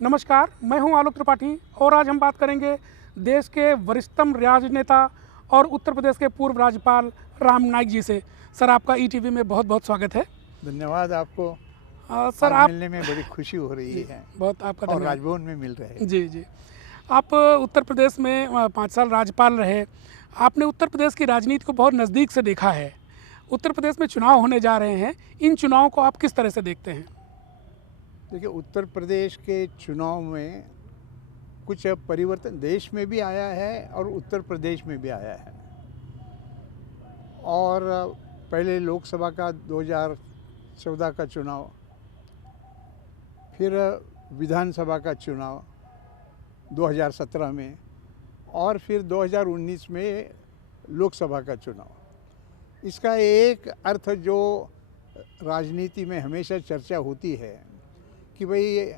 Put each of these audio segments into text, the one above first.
नमस्कार, मैं हूं आलोक त्रिपाठी और आज हम बात करेंगे देश के वरिष्ठतम राजनेता और उत्तर प्रदेश के पूर्व राज्यपाल राम नाईक जी से। सर, आपका ईटीवी में बहुत बहुत स्वागत है। धन्यवाद आपको। सर, आज आप मिलने में बड़ी खुशी हो रही है बहुत आपका और धन्यवाद। राजभवन में मिल रहे हैं। जी जी, आप उत्तर प्रदेश में 5 साल राज्यपाल रहे। आपने उत्तर प्रदेश की राजनीति को बहुत नज़दीक से देखा है। उत्तर प्रदेश में चुनाव होने जा रहे हैं, इन चुनावों को आप किस तरह से देखते हैं? देखिए, उत्तर प्रदेश के चुनाव में कुछ परिवर्तन देश में भी आया है और उत्तर प्रदेश में भी आया है। और पहले लोकसभा का 2014 का चुनाव, फिर विधानसभा का चुनाव 2017 में और फिर 2019 में लोकसभा का चुनाव। इसका एक अर्थ जो राजनीति में हमेशा चर्चा होती है कि भाई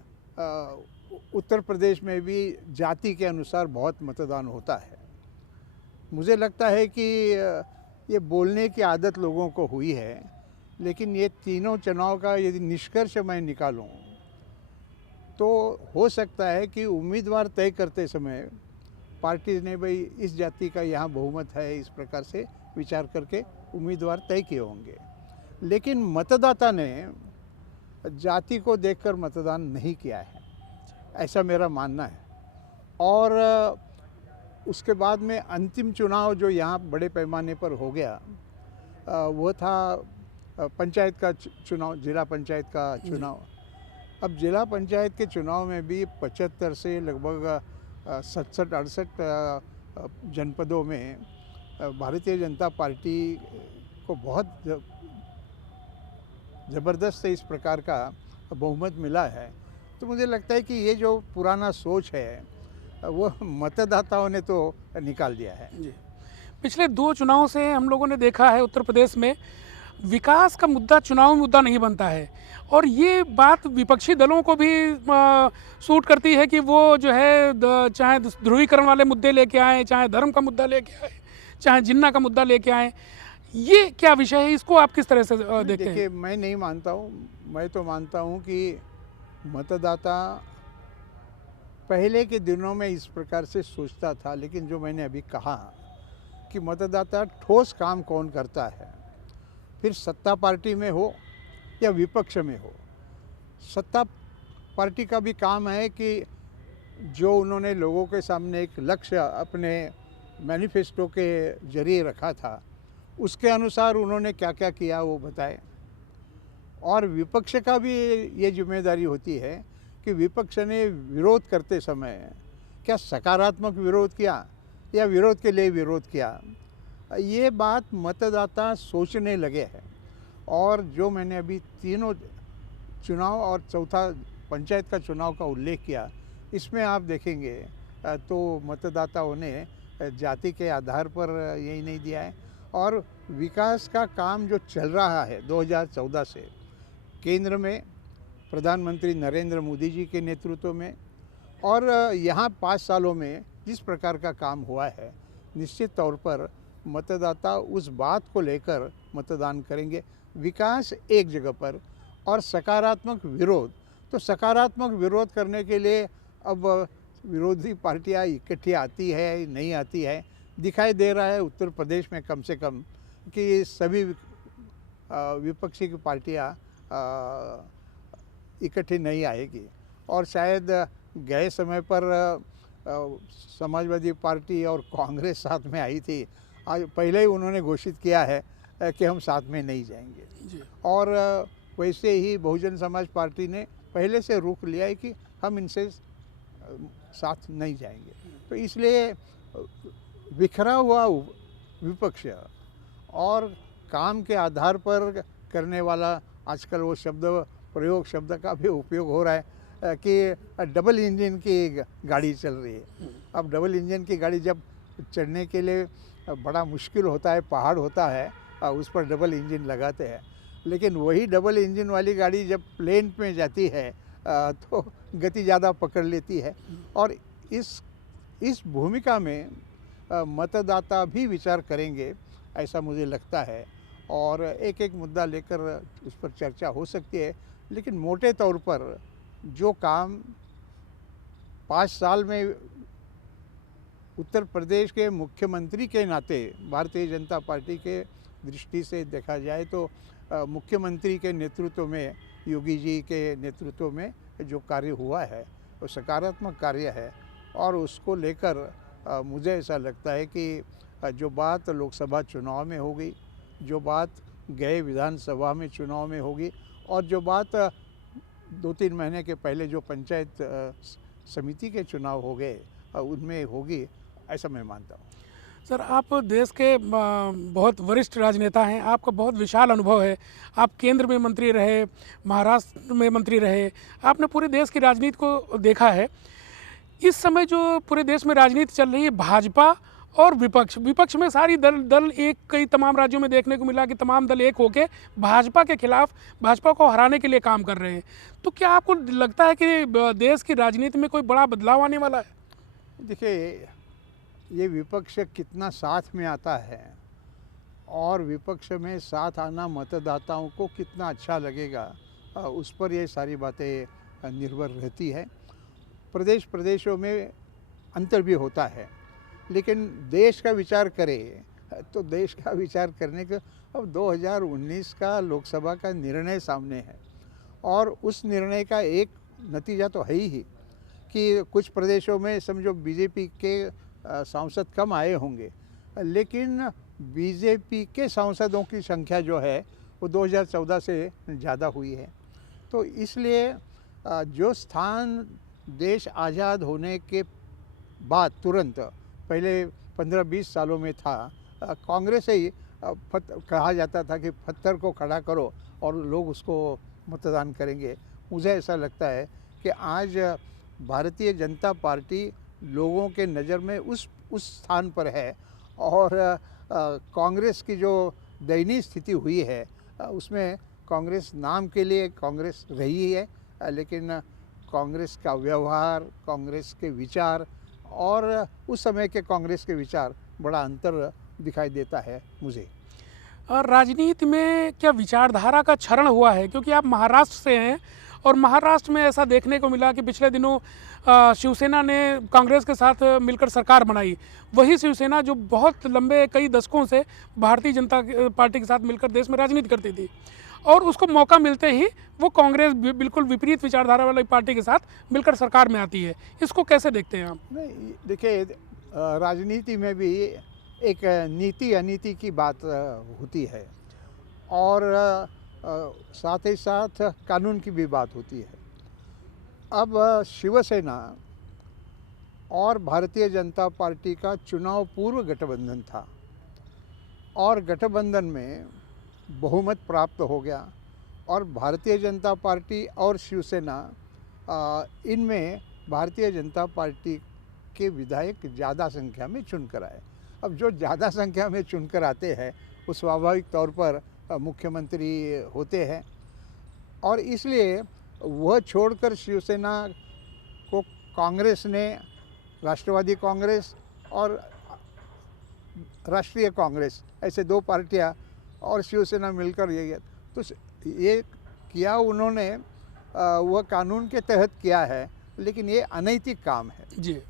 उत्तर प्रदेश में भी जाति के अनुसार बहुत मतदान होता है। मुझे लगता है कि ये बोलने की आदत लोगों को हुई है, लेकिन ये तीनों चुनाव का यदि निष्कर्ष मैं निकालूं तो हो सकता है कि उम्मीदवार तय करते समय पार्टी ने भाई इस जाति का यहाँ बहुमत है, इस प्रकार से विचार करके उम्मीदवार तय किए होंगे, लेकिन मतदाता ने जाति को देखकर मतदान नहीं किया है, ऐसा मेरा मानना है। और उसके बाद में अंतिम चुनाव जो यहाँ बड़े पैमाने पर हो गया वो था पंचायत का चुनाव, जिला पंचायत का चुनाव। अब जिला पंचायत के चुनाव में भी 75 से लगभग 67-68 जनपदों में भारतीय जनता पार्टी को बहुत ज़बरदस्त इस प्रकार का बहुमत मिला है। तो मुझे लगता है कि ये जो पुराना सोच है वो मतदाताओं ने तो निकाल दिया है। जी, पिछले 2 चुनावों से हम लोगों ने देखा है उत्तर प्रदेश में विकास का मुद्दा चुनाव में मुद्दा नहीं बनता है, और ये बात विपक्षी दलों को भी सूट करती है कि वो जो है चाहे ध्रुवीकरण वाले मुद्दे लेके आए, चाहे धर्म का मुद्दा लेके आए, चाहे जिन्ना का मुद्दा लेके आए। ये क्या विषय है, इसको आप किस तरह से देखते हैं? देखिए, मैं नहीं मानता हूँ। मैं तो मानता हूँ कि मतदाता पहले के दिनों में इस प्रकार से सोचता था, लेकिन जो मैंने अभी कहा कि मतदाता ठोस काम कौन करता है, फिर सत्ता पार्टी में हो या विपक्ष में हो। सत्ता पार्टी का भी काम है कि जो उन्होंने लोगों के सामने एक लक्ष्य अपने मैनिफेस्टो के जरिए रखा था, उसके अनुसार उन्होंने क्या क्या किया वो बताए। और विपक्ष का भी ये जिम्मेदारी होती है कि विपक्ष ने विरोध करते समय क्या सकारात्मक विरोध किया या विरोध के लिए विरोध किया, ये बात मतदाता सोचने लगे हैं। और जो मैंने अभी तीनों चुनाव और चौथा पंचायत का चुनाव का उल्लेख किया, इसमें आप देखेंगे तो मतदाताओं ने जाति के आधार पर यही नहीं दिया है। और विकास का काम जो चल रहा है 2014 से केंद्र में प्रधानमंत्री नरेंद्र मोदी जी के नेतृत्व में, और यहाँ 5 सालों में जिस प्रकार का काम हुआ है, निश्चित तौर पर मतदाता उस बात को लेकर मतदान करेंगे। विकास एक जगह पर और सकारात्मक विरोध, तो सकारात्मक विरोध करने के लिए अब विरोधी पार्टियां इकट्ठी आती है नहीं आती है, दिखाई दे रहा है उत्तर प्रदेश में कम से कम कि सभी विपक्षी की पार्टियां इकट्ठी नहीं आएगी। और शायद गए समय पर समाजवादी पार्टी और कांग्रेस साथ में आई थी, आज पहले ही उन्होंने घोषित किया है कि हम साथ में नहीं जाएंगे जी। और वैसे ही बहुजन समाज पार्टी ने पहले से रुख लिया है कि हम इनसे साथ नहीं जाएंगे। तो इसलिए बिखरा हुआ विपक्ष और काम के आधार पर करने वाला, आजकल वो प्रयोग शब्द का भी उपयोग हो रहा है कि डबल इंजन की गाड़ी चल रही है। अब डबल इंजन की गाड़ी जब चढ़ने के लिए बड़ा मुश्किल होता है, पहाड़ होता है, उस पर डबल इंजन लगाते हैं, लेकिन वही डबल इंजन वाली गाड़ी जब प्लेन में जाती है तो गति ज़्यादा पकड़ लेती है। और इस भूमिका में मतदाता भी विचार करेंगे, ऐसा मुझे लगता है। और एक एक मुद्दा लेकर उस पर चर्चा हो सकती है, लेकिन मोटे तौर पर जो काम 5 साल में उत्तर प्रदेश के मुख्यमंत्री के नाते भारतीय जनता पार्टी के दृष्टि से देखा जाए तो मुख्यमंत्री के नेतृत्व में, योगी जी के नेतृत्व में जो कार्य हुआ है वो सकारात्मक कार्य है। और उसको लेकर मुझे ऐसा लगता है कि जो बात लोकसभा चुनाव में होगी, जो बात गए विधानसभा में चुनाव में होगी, और जो बात 2-3 महीने के पहले जो पंचायत समिति के चुनाव हो गए उनमें होगी, ऐसा मैं मानता हूँ। सर, आप देश के बहुत वरिष्ठ राजनेता हैं, आपका बहुत विशाल अनुभव है। आप केंद्र में मंत्री रहे, महाराष्ट्र में मंत्री रहे, आपने पूरे देश की राजनीति को देखा है। इस समय जो पूरे देश में राजनीति चल रही है, भाजपा और विपक्ष में सारी दल एक, कई तमाम राज्यों में देखने को मिला कि तमाम दल एक होके भाजपा के खिलाफ, भाजपा को हराने के लिए काम कर रहे हैं। तो क्या आपको लगता है कि देश की राजनीति में कोई बड़ा बदलाव आने वाला है? देखिए, ये विपक्ष कितना साथ में आता है और विपक्ष में साथ आना मतदाताओं को कितना अच्छा लगेगा, उस पर ये सारी बातें निर्भर रहती है। प्रदेशों में अंतर भी होता है, लेकिन देश का विचार करें तो देश का विचार करने का अब 2019 का लोकसभा का निर्णय सामने है, और उस निर्णय का एक नतीजा तो है ही कि कुछ प्रदेशों में समझो बीजेपी के सांसद कम आए होंगे, लेकिन बीजेपी के सांसदों की संख्या जो है वो 2014 से ज़्यादा हुई है। तो इसलिए जो स्थान देश आज़ाद होने के बाद तुरंत पहले 15-20 सालों में था, कांग्रेस से ही कहा जाता था कि पत्थर को खड़ा करो और लोग उसको मतदान करेंगे। मुझे ऐसा लगता है कि आज भारतीय जनता पार्टी लोगों के नज़र में उस स्थान पर है, और कांग्रेस की जो दयनीय स्थिति हुई है उसमें कांग्रेस नाम के लिए कांग्रेस रही है, लेकिन कांग्रेस का व्यवहार, कांग्रेस के विचार और उस समय के कांग्रेस के विचार, बड़ा अंतर दिखाई देता है मुझे। और राजनीति में क्या विचारधारा का क्षरण हुआ है? क्योंकि आप महाराष्ट्र से हैं और महाराष्ट्र में ऐसा देखने को मिला कि पिछले दिनों शिवसेना ने कांग्रेस के साथ मिलकर सरकार बनाई। वही शिवसेना जो बहुत लंबे कई दशकों से भारतीय जनता पार्टी के साथ मिलकर देश में राजनीति करती थी, और उसको मौका मिलते ही वो कांग्रेस बिल्कुल विपरीत विचारधारा वाली पार्टी के साथ मिलकर सरकार में आती है। इसको कैसे देखते हैं आप? नहीं, देखिए, राजनीति में भी एक नीति अनीति की बात होती है, और साथ ही साथ कानून की भी बात होती है। अब शिवसेना और भारतीय जनता पार्टी का चुनाव पूर्व गठबंधन था, और गठबंधन में बहुमत प्राप्त हो गया, और भारतीय जनता पार्टी और शिवसेना इनमें भारतीय जनता पार्टी के विधायक ज़्यादा संख्या में चुनकर आए। अब जो ज़्यादा संख्या में चुनकर आते हैं वो स्वाभाविक तौर पर मुख्यमंत्री होते हैं, और इसलिए वह छोड़कर शिवसेना को कांग्रेस ने, राष्ट्रवादी कांग्रेस और राष्ट्रीय कांग्रेस, ऐसे 2 पार्टियां और शिवसेना मिलकर ये किया उन्होंने, वह कानून के तहत किया है, लेकिन ये अनैतिक काम है जी।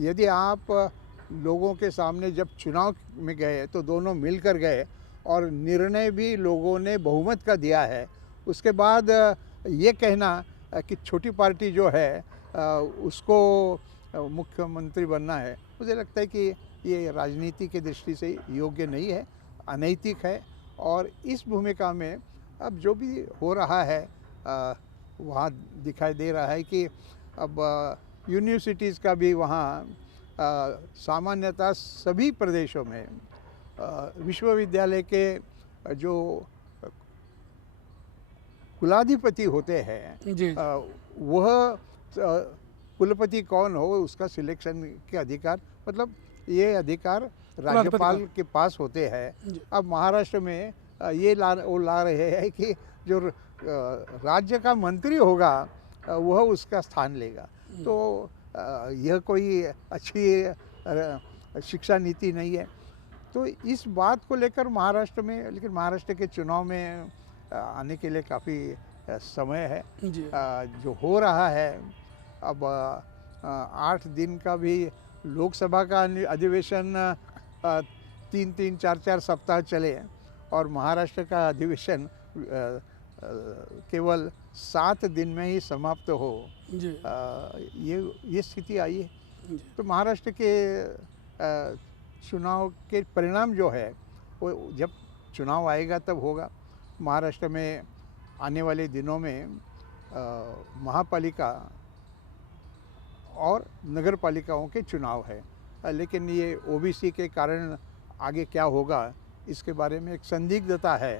यदि आप लोगों के सामने जब चुनाव में गए तो दोनों मिलकर गए और निर्णय भी लोगों ने बहुमत का दिया है, उसके बाद ये कहना कि छोटी पार्टी जो है उसको मुख्यमंत्री बनना है, मुझे लगता है कि ये राजनीति की दृष्टि से योग्य नहीं है, अनैतिक है। और इस भूमिका में अब जो भी हो रहा है वहाँ दिखाई दे रहा है कि अब यूनिवर्सिटीज़ का भी वहाँ सामान्यतः सभी प्रदेशों में विश्वविद्यालय के जो कुलाधिपति होते हैं वह कुलपति कौन हो उसका सिलेक्शन के अधिकार, मतलब ये अधिकार राज्यपाल के पास होते हैं। अब महाराष्ट्र में ये ला रहे हैं कि जो राज्य का मंत्री होगा वह उसका स्थान लेगा, तो यह कोई अच्छी शिक्षा नीति नहीं है। तो इस बात को लेकर महाराष्ट्र में, लेकिन महाराष्ट्र के चुनाव में आने के लिए काफ़ी समय है। जो हो रहा है अब 8 दिन का भी लोकसभा का अधिवेशन 3-3, 4-4 सप्ताह चले और महाराष्ट्र का अधिवेशन केवल 7 दिन में ही समाप्त हो, जी ये स्थिति आई है। जी तो महाराष्ट्र के चुनाव के परिणाम जो है वो जब चुनाव आएगा तब होगा। महाराष्ट्र में आने वाले दिनों में महापालिका और नगर पालिकाओं के चुनाव है, लेकिन ये ओबीसी के कारण आगे क्या होगा इसके बारे में एक संदिग्धता है।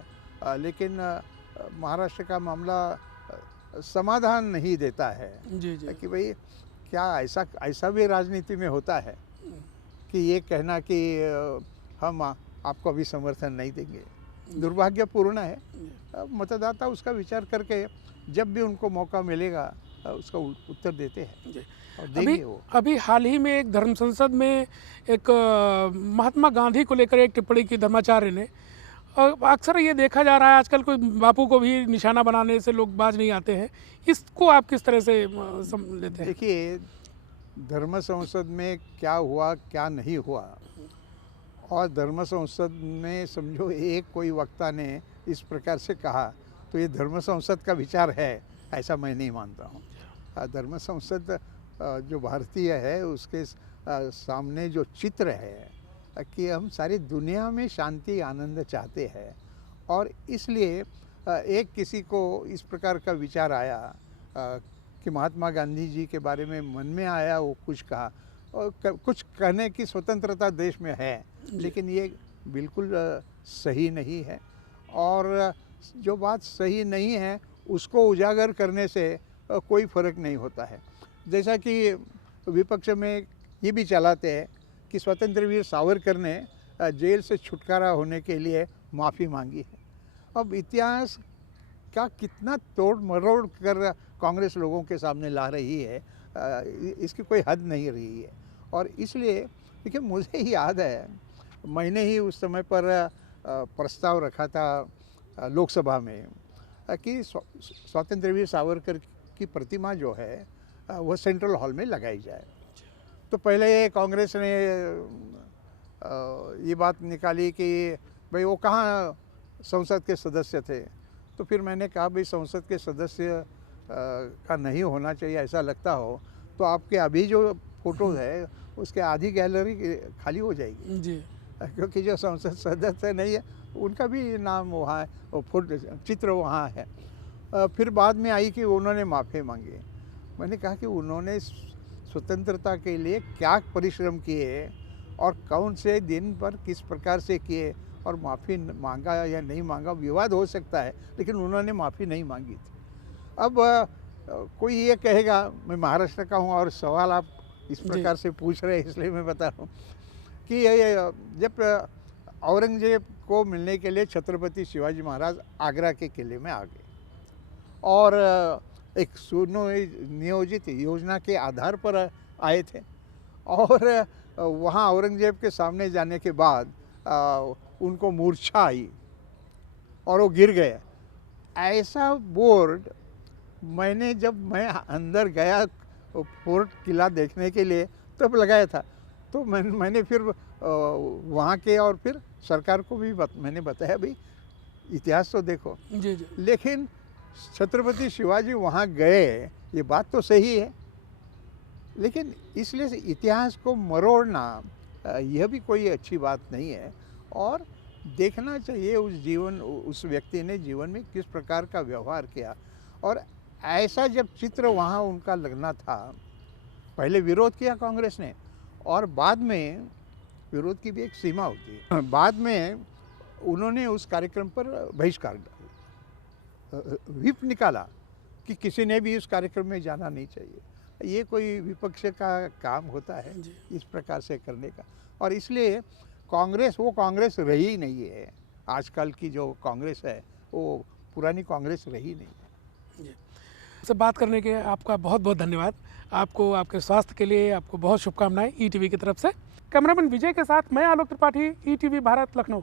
लेकिन महाराष्ट्र का मामला समाधान नहीं देता है जी जी कि भाई क्या ऐसा भी राजनीति में होता है कि ये कहना कि हम आपको अभी समर्थन नहीं देंगे, दुर्भाग्यपूर्ण है। मतदाता उसका विचार करके जब भी उनको मौका मिलेगा उसका उत्तर देते हैं जी। और अभी देंगे वो। अभी हाल ही में एक धर्म संसद में एक महात्मा गांधी को लेकर एक टिप्पणी की धर्माचार्य ने। अक्सर ये देखा जा रहा है आजकल कोई बापू को भी निशाना बनाने से लोग बाज नहीं आते हैं, इसको आप किस तरह से लेते हैं? देखिए, धर्म संसद में क्या हुआ क्या नहीं हुआ, और धर्म संसद में समझो एक कोई वक्ता ने इस प्रकार से कहा तो ये धर्म संसद का विचार है, ऐसा मैं नहीं मानता हूँ। धर्म संसद जो भारतीय है उसके सामने जो चित्र है कि हम सारी दुनिया में शांति आनंद चाहते हैं, और इसलिए एक किसी को इस प्रकार का विचार आया कि महात्मा गांधी जी के बारे में मन में आया, वो कुछ कहा, और कुछ कहने की स्वतंत्रता देश में है, लेकिन ये बिल्कुल सही नहीं है। और जो बात सही नहीं है उसको उजागर करने से कोई फ़र्क नहीं होता है। जैसा कि विपक्ष में ये भी चलाते हैं कि स्वतंत्र वीर सावरकर ने जेल से छुटकारा होने के लिए माफ़ी मांगी है। अब इतिहास का कितना तोड़ मरोड़ कर कांग्रेस लोगों के सामने ला रही है, इसकी कोई हद नहीं रही है। और इसलिए देखिए, मुझे ही याद है, मैंने ही उस समय पर प्रस्ताव रखा था लोकसभा में कि स्वतंत्र वीर सावरकर की प्रतिमा जो है वह सेंट्रल हॉल में लगाई जाए। तो पहले कांग्रेस ने ये बात निकाली कि भाई वो कहाँ संसद के सदस्य थे। तो फिर मैंने कहा भाई संसद के सदस्य का नहीं होना चाहिए, ऐसा लगता हो तो आपके अभी जो फ़ोटोज़ है उसके आधी गैलरी खाली हो जाएगी जी, क्योंकि जो संसद सदस्य नहीं है उनका भी नाम वहाँ है, वो फोटो चित्र वहाँ है। फिर बाद में आई कि उन्होंने माफ़ी मांगी। मैंने कहा कि उन्होंने स्वतंत्रता के लिए क्या परिश्रम किए और कौन से दिन पर किस प्रकार से किए, और माफ़ी मांगा या नहीं मांगा विवाद हो सकता है, लेकिन उन्होंने माफ़ी नहीं मांगी थी। अब कोई ये कहेगा, मैं महाराष्ट्र का हूँ और सवाल आप इस प्रकार से पूछ रहे हैं इसलिए मैं बता रहा हूँ कि जब औरंगजेब को मिलने के लिए छत्रपति शिवाजी महाराज आगरा के किले में आ गए और एक सुनियोजित योजना के आधार पर आए थे, और वहाँ औरंगजेब के सामने जाने के बाद उनको मूर्छा आई और वो गिर गए। ऐसा बोर्ड जब मैं अंदर गया फोर्ट किला देखने के लिए तब लगाया था। तो मैंने फिर वहाँ के और फिर सरकार को भी मैंने बताया भाई इतिहास तो देखो। जी जी। लेकिन छत्रपति शिवाजी वहाँ गए, ये बात तो सही है, लेकिन इसलिए से इतिहास को मरोड़ना यह भी कोई अच्छी बात नहीं है। और देखना चाहिए उस व्यक्ति ने जीवन में किस प्रकार का व्यवहार किया, और ऐसा जब चित्र वहाँ उनका लगना था, पहले विरोध किया कांग्रेस ने, और बाद में विरोध की भी एक सीमा होती है, बाद में उन्होंने उस कार्यक्रम पर बहिष्कार व्हिप निकाला कि किसी ने भी उस कार्यक्रम में जाना नहीं चाहिए। ये कोई विपक्ष का काम होता है इस प्रकार से करने का, और इसलिए कांग्रेस वो कांग्रेस रही नहीं है। आजकल की जो कांग्रेस है वो पुरानी कांग्रेस रही नहीं है। जी, से बात करने के आपका बहुत बहुत धन्यवाद। आपको आपके स्वास्थ्य के लिए आपको बहुत शुभकामनाएं ईटीवी की तरफ से। कैमरामैन विजय के साथ मैं आलोक त्रिपाठी, ईटीवी भारत, लखनऊ।